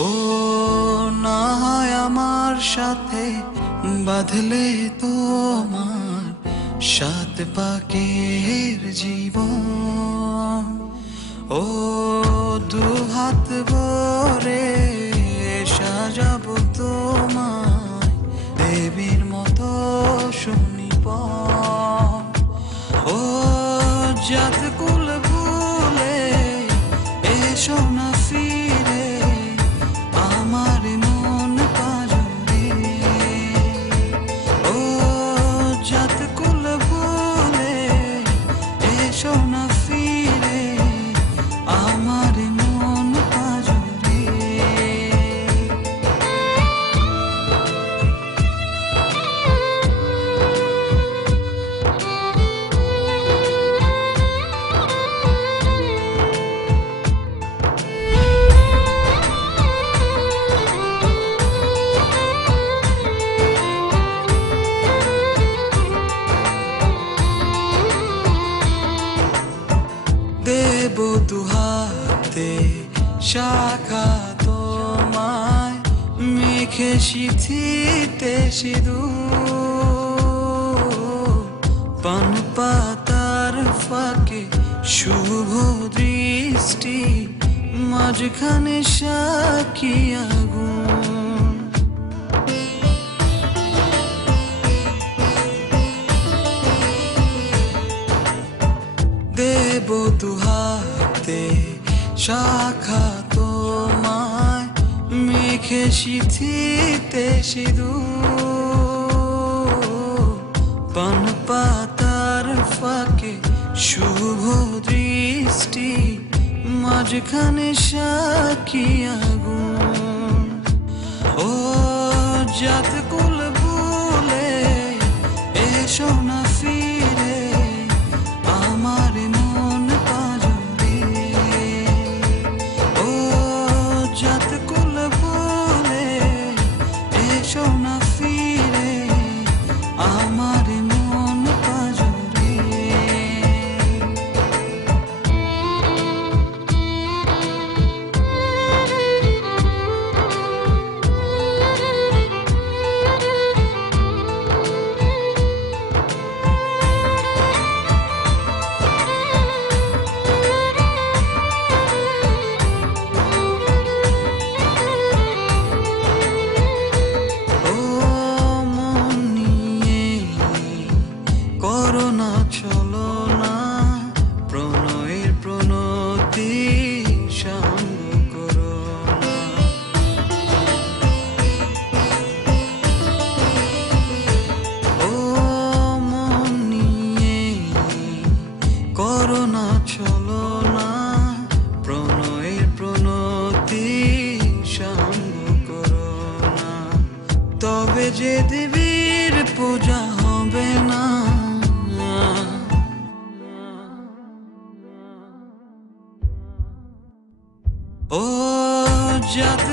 ও না হয় আমার সাথে বাঁধলে তোমার সাত পাকের জীবন। ও দু হাত ভরে সাজাবো তোমায় দেবীর মতো সুনিপন। ও জাত কুল ভুলে এসো না ফিরে আমার মন পাজরে। ও জাত কুল ভুলে এসো না ফিরে আমার মন পাজরে। দেব দুহাতে শাখা তোমায় মেখে সিথিতে সিঁদুর। পান পাতার ফাঁকে শুভ দৃষ্টি মাঝখানে সাক্ষী আগুন। দেব দুহাতে শাখা তোমায় মেখে সিথিতে সিঁদুর। পান পাতার ফাঁকে শুভ দৃষ্টি মাঝখানে সাক্ষী আগুন। ও জাত কুল ভুলে এসো না ফিরে আমার মন পাজরে। ও জাত কুল ভুলে এসো না ফিরে আমার মন পাজরে। ও মন নিয়ে করোনা চলো না প্রণয়ের প্রণতি সঙ্গ করো না। ও মন নিয়ে করোনা চলো না প্রণয়ের প্রণতি সঙ্গ করো না। তবে যে দেবীর পূজা হবে না। ও জাত